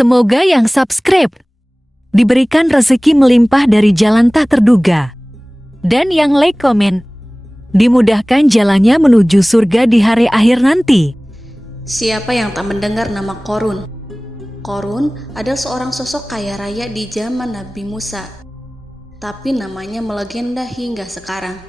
Semoga yang subscribe diberikan rezeki melimpah dari jalan tak terduga. Dan yang like komen, dimudahkan jalannya menuju surga di hari akhir nanti. Siapa yang tak mendengar nama Qorun? Qorun adalah seorang sosok kaya raya di zaman Nabi Musa, tapi namanya melegenda hingga sekarang.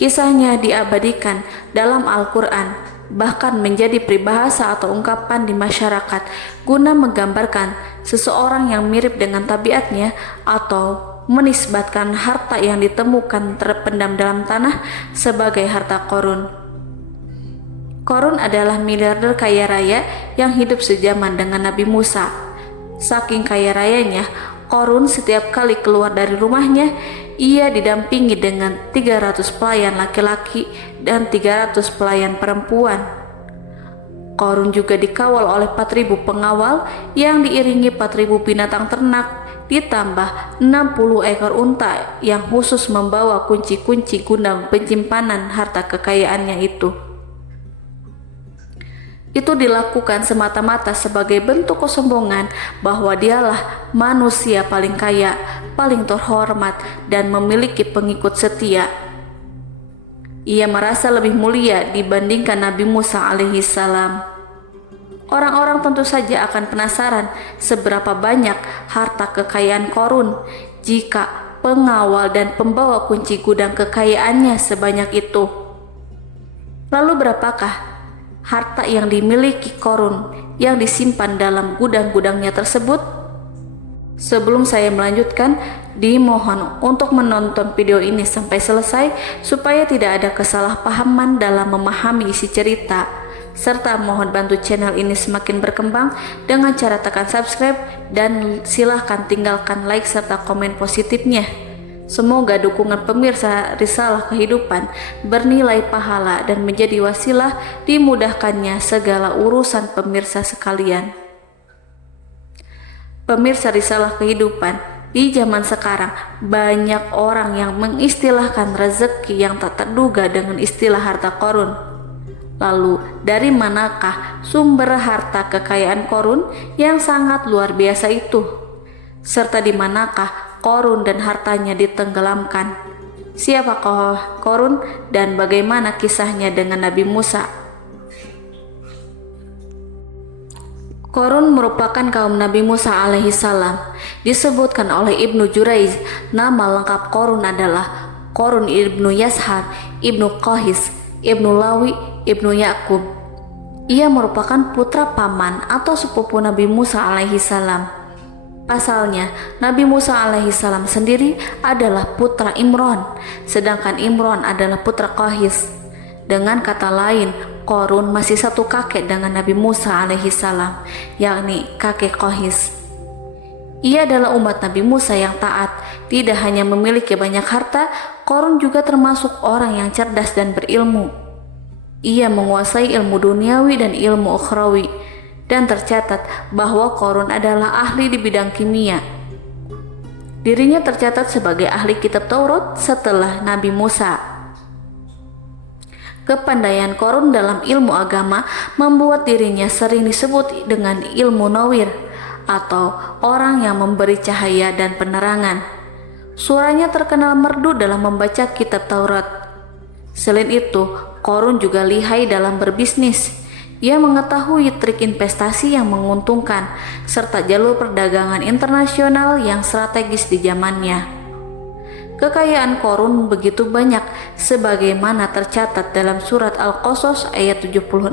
Kisahnya diabadikan dalam Al-Quran, bahkan menjadi peribahasa atau ungkapan di masyarakat guna menggambarkan seseorang yang mirip dengan tabiatnya atau menisbatkan harta yang ditemukan terpendam dalam tanah sebagai harta Qorun. Qorun adalah miliarder kaya raya yang hidup sejaman dengan Nabi Musa. Saking kaya rayanya, Qorun setiap kali keluar dari rumahnya, ia didampingi dengan 300 pelayan laki-laki dan 300 pelayan perempuan. Qorun juga dikawal oleh 4.000 pengawal yang diiringi 4.000 binatang ternak, ditambah 60 ekor unta yang khusus membawa kunci-kunci gudang penyimpanan harta kekayaannya itu. Itu dilakukan semata-mata sebagai bentuk kesombongan bahwa dialah manusia paling kaya, paling terhormat, dan memiliki pengikut setia. Ia merasa lebih mulia dibandingkan Nabi Musa alaihissalam. Orang-orang tentu saja akan penasaran seberapa banyak harta kekayaan Qorun jika pengawal dan pembawa kunci gudang kekayaannya sebanyak itu. Lalu berapakah harta yang dimiliki Qorun yang disimpan dalam gudang-gudangnya tersebut? Sebelum saya melanjutkan, dimohon untuk menonton video ini sampai selesai supaya tidak ada kesalahpahaman dalam memahami isi cerita, serta mohon bantu channel ini semakin berkembang dengan cara tekan subscribe dan silahkan tinggalkan like serta komen positifnya. Semoga dukungan pemirsa Risalah Kehidupan bernilai pahala dan menjadi wasilah dimudahkannya segala urusan pemirsa sekalian. Pemirsa Risalah Kehidupan, di zaman sekarang banyak orang yang mengistilahkan rezeki yang tak terduga dengan istilah harta Qorun. Lalu dari manakah sumber harta kekayaan Qorun yang sangat luar biasa itu? Serta di manakah Qorun dan hartanya ditenggelamkan? Siapakah Qorun dan bagaimana kisahnya dengan Nabi Musa? Qorun merupakan kaum Nabi Musa alaihissalam. Disebutkan oleh Ibnu Jurayj, nama lengkap Qorun adalah Qorun ibnu Yashar, ibnu Qahis, ibnu Lawi, ibnu Yakub. Ia merupakan putra paman atau sepupu Nabi Musa alaihissalam. Pasalnya, Nabi Musa alaihissalam sendiri adalah putra Imran, sedangkan Imran adalah putra Qahis. Dengan kata lain, Qorun masih satu kakek dengan Nabi Musa alaihissalam, yakni kakek Qahis. Ia adalah umat Nabi Musa yang taat. Tidak hanya memiliki banyak harta, Qorun juga termasuk orang yang cerdas dan berilmu. Ia menguasai ilmu duniawi dan ilmu ukhrawi, dan tercatat bahwa Qorun adalah ahli di bidang kimia. Dirinya tercatat sebagai ahli kitab Taurat setelah Nabi Musa. Kepandaian Qorun dalam ilmu agama membuat dirinya sering disebut dengan ilmu nawir atau orang yang memberi cahaya dan penerangan. Suaranya terkenal merdu dalam membaca kitab Taurat. Selain itu, Qorun juga lihai dalam berbisnis. Ia mengetahui trik investasi yang menguntungkan serta jalur perdagangan internasional yang strategis di zamannya. Kekayaan Qorun begitu banyak sebagaimana tercatat dalam surat Al-Qasas ayat 76.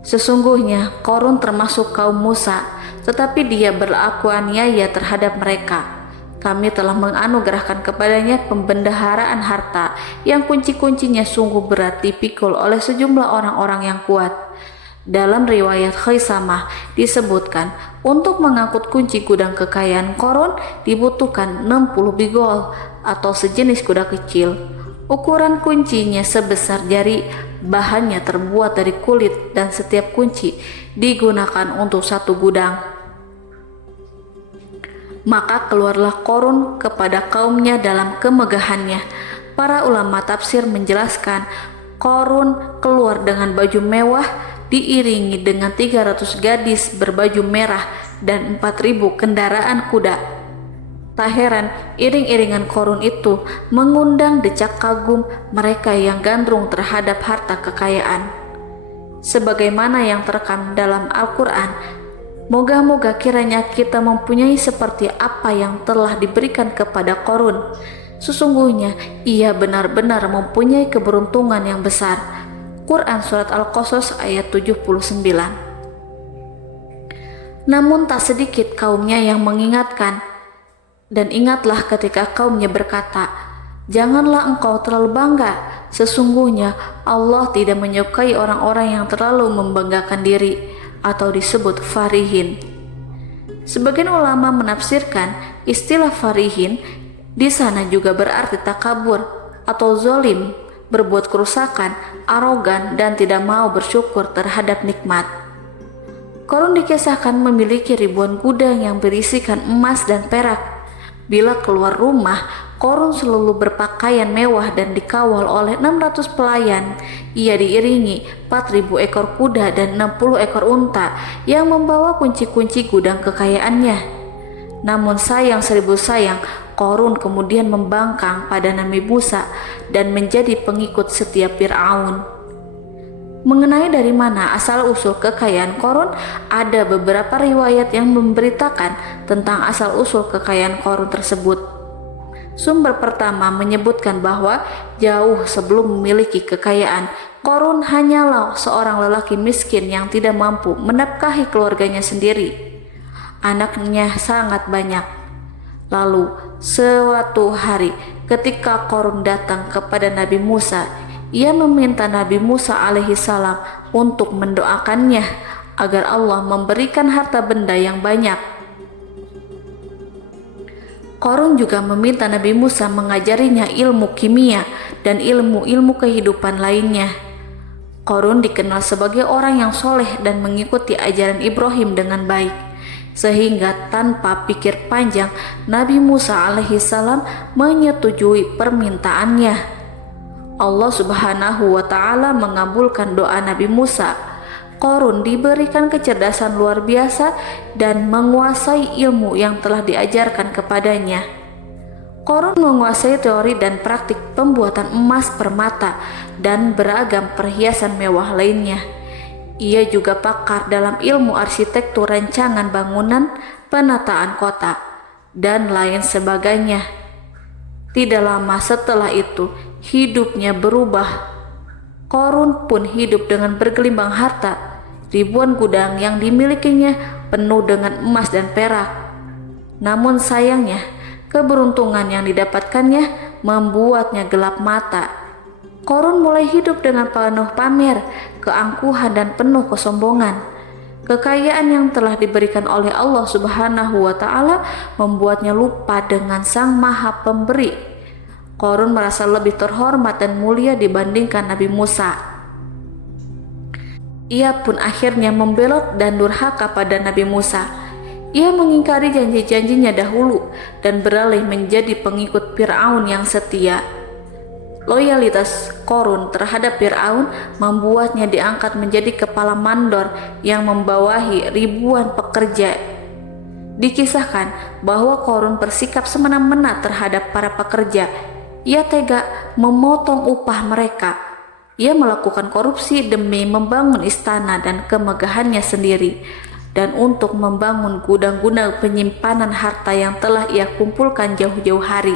Sesungguhnya Qorun termasuk kaum Musa, tetapi dia berlaku aniaya terhadap mereka. Kami telah menganugerahkan kepadanya pembendaharaan harta yang kunci-kuncinya sungguh berat dipikul oleh sejumlah orang-orang yang kuat. Dalam riwayat Khaisamah disebutkan, untuk mengangkut kunci gudang kekayaan Qorun dibutuhkan 60 bigol atau sejenis kuda kecil. Ukuran kuncinya sebesar jari, bahannya terbuat dari kulit dan setiap kunci digunakan untuk satu gudang. Maka keluarlah Qorun kepada kaumnya dalam kemegahannya. Para ulama tafsir menjelaskan Qorun keluar dengan baju mewah diiringi dengan 300 gadis berbaju merah dan 4.000 kendaraan kuda. Tak heran iring-iringan Korun itu mengundang decak kagum mereka yang gandrung terhadap harta kekayaan. Sebagaimana yang terekam dalam Al-Quran, moga-moga kiranya kita mempunyai seperti apa yang telah diberikan kepada Korun. Sesungguhnya ia benar-benar mempunyai keberuntungan yang besar. Quran Surat Al-Qasas ayat 79. Namun tak sedikit kaumnya yang mengingatkan, dan ingatlah ketika kaumnya berkata, "Janganlah engkau terlalu bangga. Sesungguhnya Allah tidak menyukai orang-orang yang terlalu membanggakan diri atau disebut farihin." Sebagian ulama menafsirkan istilah farihin di sana juga berarti takabur atau zolim, berbuat kerusakan, arogan, dan tidak mau bersyukur terhadap nikmat. Korun dikisahkan memiliki ribuan gudang yang berisikan emas dan perak. Bila keluar rumah, Korun selalu berpakaian mewah dan dikawal oleh 600 pelayan. Ia diiringi 4.000 ekor kuda dan 60 ekor unta yang membawa kunci-kunci gudang kekayaannya. Namun sayang seribu sayang, Korun kemudian membangkang pada Nabi Musa dan menjadi pengikut setia Fir'aun. Mengenai dari mana asal-usul kekayaan Korun, ada beberapa riwayat yang memberitakan tentang asal-usul kekayaan Korun tersebut. Sumber pertama menyebutkan bahwa jauh sebelum memiliki kekayaan, Korun hanyalah seorang lelaki miskin yang tidak mampu menafkahi keluarganya sendiri. Anaknya sangat banyak. Lalu, suatu hari ketika Korun datang kepada Nabi Musa, ia meminta Nabi Musa alaihissalam untuk mendoakannya agar Allah memberikan harta benda yang banyak. Korun juga meminta Nabi Musa mengajarinya ilmu kimia dan ilmu-ilmu kehidupan lainnya. Korun dikenal sebagai orang yang soleh dan mengikuti ajaran Ibrahim dengan baik, sehingga tanpa pikir panjang Nabi Musa alaihissalam menyetujui permintaannya. Allah Subhanahu wa Ta'ala mengabulkan doa Nabi Musa. Korun diberikan kecerdasan luar biasa dan menguasai ilmu yang telah diajarkan kepadanya. Korun menguasai teori dan praktik pembuatan emas permata dan beragam perhiasan mewah lainnya. Ia juga pakar dalam ilmu arsitektur rancangan bangunan, penataan kota, dan lain sebagainya. Tidak lama setelah itu, hidupnya berubah. Korun pun hidup dengan bergelimbang harta. Ribuan gudang yang dimilikinya penuh dengan emas dan perak. Namun sayangnya, keberuntungan yang didapatkannya membuatnya gelap mata. Korun mulai hidup dengan penuh pamer, keangkuhan, dan penuh kesombongan. Kekayaan yang telah diberikan oleh Allah Subhanahu wa Ta'ala membuatnya lupa dengan Sang Maha Pemberi. Korun merasa lebih terhormat dan mulia dibandingkan Nabi Musa. Ia pun akhirnya membelot dan durhaka pada Nabi Musa. Ia mengingkari janji-janjinya dahulu dan beralih menjadi pengikut Fir'aun yang setia. Loyalitas Korun terhadap Fir'aun membuatnya diangkat menjadi kepala mandor yang membawahi ribuan pekerja. Dikisahkan bahwa Korun bersikap semena-mena terhadap para pekerja. Ia tega memotong upah mereka. Ia melakukan korupsi demi membangun istana dan kemegahannya sendiri, dan untuk membangun gudang-gudang penyimpanan harta yang telah ia kumpulkan jauh-jauh hari.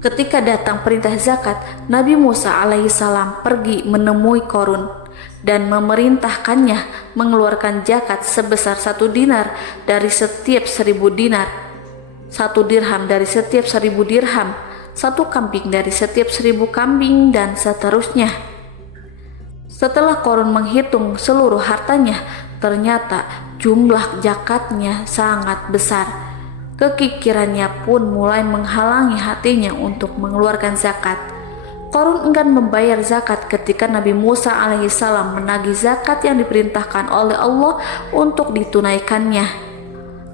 Ketika datang perintah zakat, Nabi Musa alaihissalam pergi menemui Korun dan memerintahkannya mengeluarkan zakat sebesar 1 dinar dari setiap 1.000 dinar, 1 dirham dari setiap 1.000 dirham, 1 kambing dari setiap 1.000 kambing, dan seterusnya. Setelah Korun menghitung seluruh hartanya, ternyata jumlah zakatnya sangat besar. Kekikirannya pun mulai menghalangi hatinya untuk mengeluarkan zakat. Korun enggan membayar zakat ketika Nabi Musa alaihissalam menagih zakat yang diperintahkan oleh Allah untuk ditunaikannya.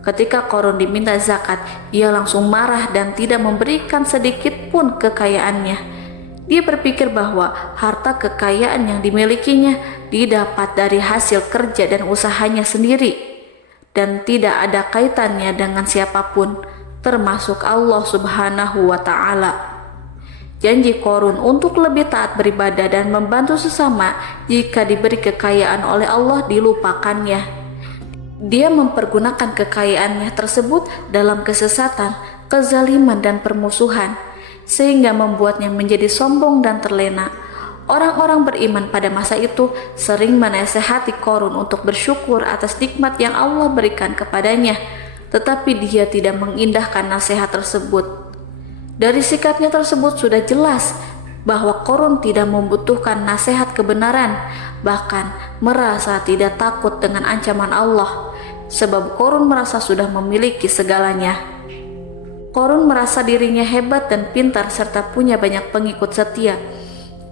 Ketika Korun diminta zakat, ia langsung marah dan tidak memberikan sedikit pun kekayaannya. Dia berpikir bahwa harta kekayaan yang dimilikinya didapat dari hasil kerja dan usahanya sendiri, dan tidak ada kaitannya dengan siapapun, termasuk Allah Subhanahu wa Ta'ala. Janji Korun untuk lebih taat beribadah dan membantu sesama jika diberi kekayaan oleh Allah dilupakannya. Dia mempergunakan kekayaannya tersebut dalam kesesatan, kezaliman, dan permusuhan, sehingga membuatnya menjadi sombong dan terlena. Orang-orang beriman pada masa itu sering menasehati Korun untuk bersyukur atas nikmat yang Allah berikan kepadanya, tetapi dia tidak mengindahkan nasihat tersebut. Dari sikapnya tersebut sudah jelas bahwa Korun tidak membutuhkan nasihat kebenaran, bahkan merasa tidak takut dengan ancaman Allah, sebab Korun merasa sudah memiliki segalanya. Korun merasa dirinya hebat dan pintar serta punya banyak pengikut setia,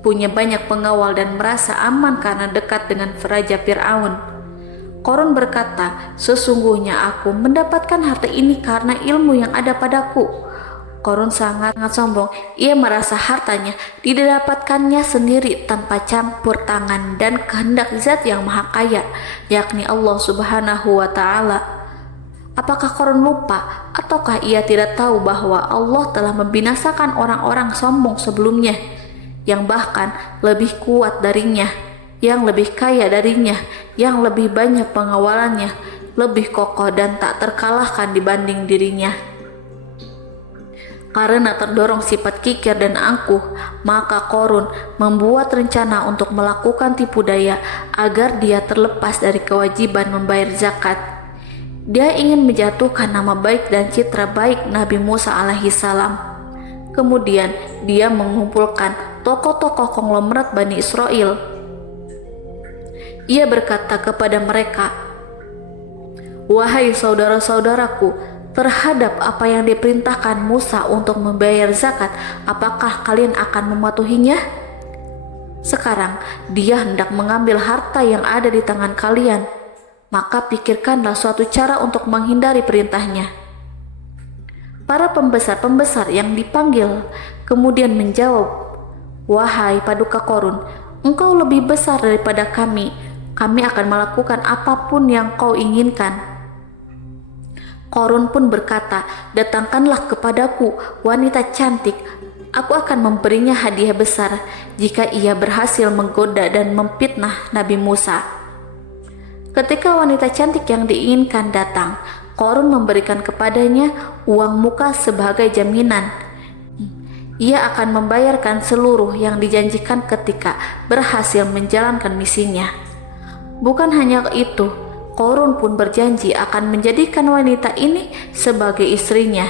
punya banyak pengawal dan merasa aman karena dekat dengan Raja Fir'aun. Korun berkata, "Sesungguhnya aku mendapatkan harta ini karena ilmu yang ada padaku." Korun sangat sombong. Ia merasa hartanya didapatkannya sendiri tanpa campur tangan dan kehendak Zat yang Maha Kaya, yakni Allah Subhanahu wa Ta'ala. Apakah Korun lupa ataukah ia tidak tahu bahwa Allah telah membinasakan orang-orang sombong sebelumnya, yang bahkan lebih kuat darinya, yang lebih kaya darinya, yang lebih banyak pengawalannya, lebih kokoh dan tak terkalahkan dibanding dirinya? Karena terdorong sifat kikir dan angkuh, maka Korun membuat rencana untuk melakukan tipu daya agar dia terlepas dari kewajiban membayar zakat. Dia ingin menjatuhkan nama baik dan citra baik Nabi Musa alaihissalam. Kemudian dia mengumpulkan tokoh-tokoh konglomerat Bani Israel. Ia berkata kepada mereka, "Wahai saudara-saudaraku, terhadap apa yang diperintahkan Musa untuk membayar zakat, apakah kalian akan mematuhinya? Sekarang dia hendak mengambil harta yang ada di tangan kalian, maka pikirkanlah suatu cara untuk menghindari perintahnya." Para pembesar-pembesar yang dipanggil kemudian menjawab, "Wahai paduka Korun, engkau lebih besar daripada kami akan melakukan apapun yang kau inginkan." Korun pun berkata, "Datangkanlah kepadaku wanita cantik, aku akan memberinya hadiah besar jika ia berhasil menggoda dan memfitnah Nabi Musa." Ketika wanita cantik yang diinginkan datang, Korun memberikan kepadanya uang muka sebagai jaminan. Ia akan membayarkan seluruh yang dijanjikan ketika berhasil menjalankan misinya. Bukan hanya itu, Korun pun berjanji akan menjadikan wanita ini sebagai istrinya.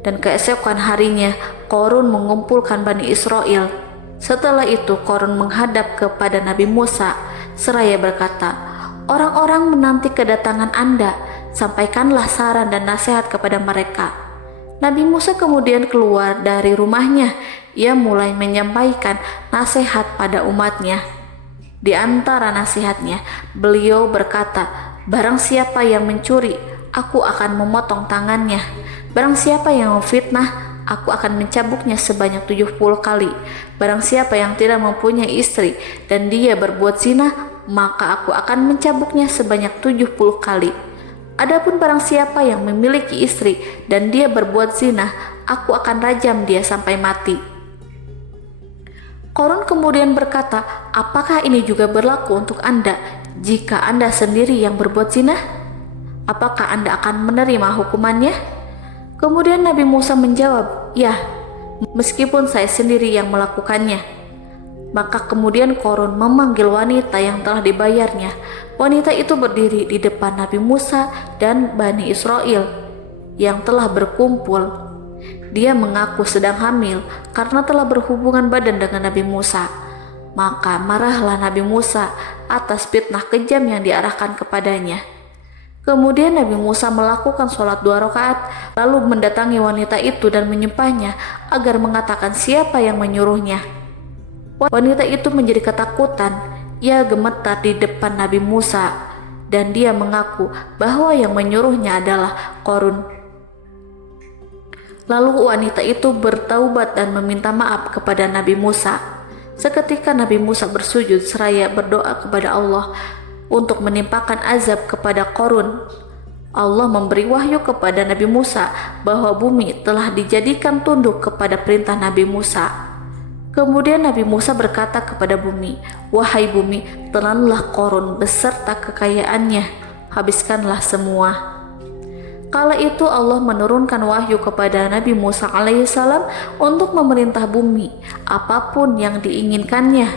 Dan keesokan harinya, Korun mengumpulkan Bani Israel. Setelah itu, Korun menghadap kepada Nabi Musa seraya berkata, "Orang-orang menanti kedatangan Anda, sampaikanlah saran dan nasihat kepada mereka." Nabi Musa kemudian keluar dari rumahnya. Ia mulai menyampaikan nasihat pada umatnya. Di antara nasihatnya, beliau berkata, "Barang siapa yang mencuri, aku akan memotong tangannya. Barang siapa yang memfitnah, aku akan mencambuknya sebanyak 70 kali. Barang siapa yang tidak mempunyai istri dan dia berbuat zina, maka aku akan mencambuknya sebanyak 70 kali. Adapun barang siapa yang memiliki istri dan dia berbuat zina, aku akan rajam dia sampai mati." Korun kemudian berkata, "Apakah ini juga berlaku untuk Anda jika Anda sendiri yang berbuat zina? Apakah Anda akan menerima hukumannya?" Kemudian Nabi Musa menjawab, "Ya, meskipun saya sendiri yang melakukannya." Maka kemudian Korun memanggil wanita yang telah dibayarnya. Wanita itu berdiri di depan Nabi Musa dan Bani Israel yang telah berkumpul. Dia mengaku sedang hamil karena telah berhubungan badan dengan Nabi Musa. Maka marahlah Nabi Musa atas fitnah kejam yang diarahkan kepadanya. Kemudian Nabi Musa melakukan sholat 2 rakaat, lalu mendatangi wanita itu dan menyumpahnya agar mengatakan siapa yang menyuruhnya. Wanita itu menjadi ketakutan. Ia gemetar di depan Nabi Musa dan dia mengaku bahwa yang menyuruhnya adalah Korun. Lalu wanita itu bertaubat dan meminta maaf kepada Nabi Musa. Seketika Nabi Musa bersujud seraya berdoa kepada Allah untuk menimpakan azab kepada Qarun. Allah memberi wahyu kepada Nabi Musa bahwa bumi telah dijadikan tunduk kepada perintah Nabi Musa. Kemudian Nabi Musa berkata kepada bumi, "Wahai bumi, telanlah Qarun beserta kekayaannya, habiskanlah semua." Kala itu Allah menurunkan wahyu kepada Nabi Musa alaihissalam untuk memerintah bumi apapun yang diinginkannya.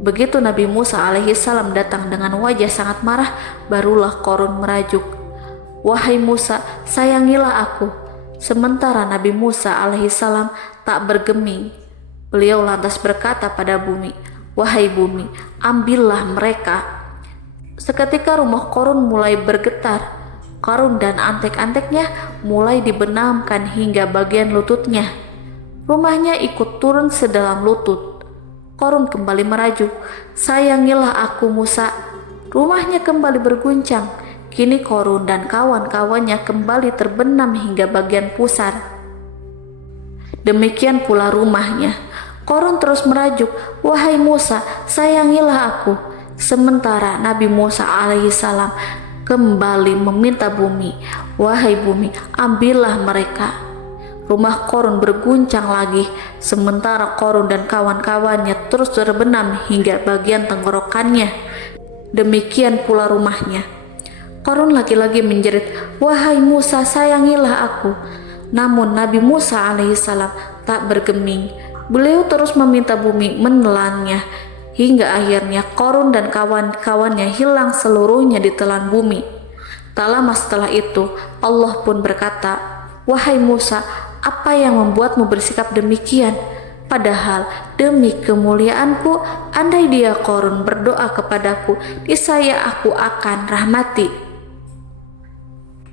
Begitu Nabi Musa alaihissalam datang dengan wajah sangat marah, barulah Qarun merajuk, "Wahai Musa, sayangilah aku." Sementara Nabi Musa alaihissalam tak bergeming. Beliau lantas berkata pada bumi, "Wahai bumi, ambillah mereka." Seketika rumah Qarun mulai bergetar. Qarun dan antek-anteknya mulai dibenamkan hingga bagian lututnya. Rumahnya ikut turun sedalam lutut. Qarun kembali merajuk, "Sayangilah aku Musa." Rumahnya kembali berguncang. Kini Qarun dan kawan-kawannya kembali terbenam hingga bagian pusar. Demikian pula rumahnya. Qarun terus merajuk, "Wahai Musa, sayangilah aku." Sementara Nabi Musa alaihissalam kembali meminta bumi, "Wahai bumi, ambillah mereka." Rumah Qarun berguncang lagi, sementara Qarun dan kawan-kawannya terus terbenam hingga bagian tenggorokannya. Demikian pula rumahnya. Qarun lagi-lagi menjerit, "Wahai Musa, sayangilah aku." Namun Nabi Musa alaihissalam tak bergeming. Beliau terus meminta bumi menelannya, hingga akhirnya Qarun dan kawan-kawannya hilang seluruhnya ditelan bumi. Tak lama setelah itu, Allah pun berkata, "Wahai Musa, apa yang membuatmu bersikap demikian? Padahal demi kemuliaanku, andai dia Qarun berdoa kepadaku, niscaya aku akan rahmati.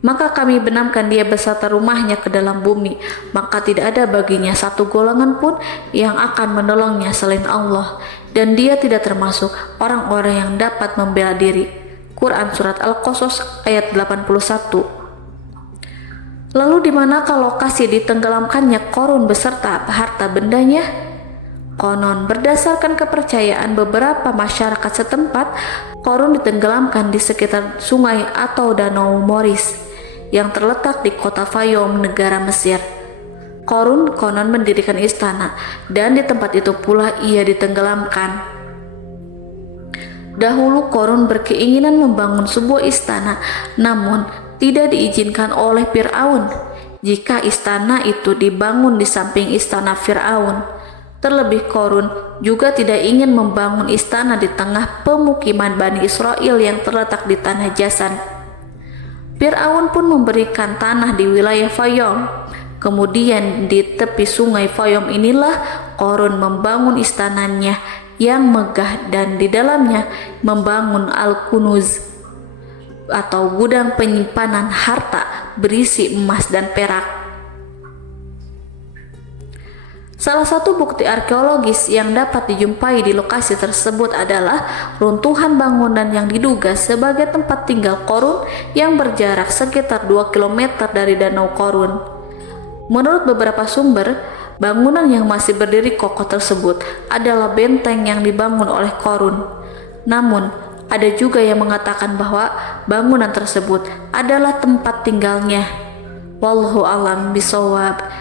Maka kami benamkan dia beserta rumahnya ke dalam bumi, maka tidak ada baginya satu golongan pun yang akan menolongnya selain Allah, dan dia tidak termasuk orang-orang yang dapat membela diri." Quran Surat Al-Qasas ayat 81. Lalu di manakah lokasi ditenggelamkannya Qarun beserta harta bendanya? Konon berdasarkan kepercayaan beberapa masyarakat setempat, Qarun ditenggelamkan di sekitar sungai atau danau Moris yang terletak di kota Fayum, negara Mesir. Qarun konon mendirikan istana, dan di tempat itu pula ia ditenggelamkan. Dahulu Qarun berkeinginan membangun sebuah istana, namun tidak diizinkan oleh Fir'aun jika istana itu dibangun di samping istana Fir'aun. Terlebih Qarun juga tidak ingin membangun istana di tengah pemukiman Bani Israel yang terletak di tanah Jasan. Fir'aun pun memberikan tanah di wilayah Fayum. Kemudian di tepi sungai Fayum inilah Qarun membangun istananya yang megah, dan di dalamnya membangun Al-Kunuz atau gudang penyimpanan harta berisi emas dan perak. Salah satu bukti arkeologis yang dapat dijumpai di lokasi tersebut adalah runtuhan bangunan yang diduga sebagai tempat tinggal Qarun yang berjarak sekitar 2 km dari Danau Qarun. Menurut beberapa sumber, bangunan yang masih berdiri kokoh tersebut adalah benteng yang dibangun oleh Qarun. Namun, ada juga yang mengatakan bahwa bangunan tersebut adalah tempat tinggalnya. Wallahu a'lam bishawab.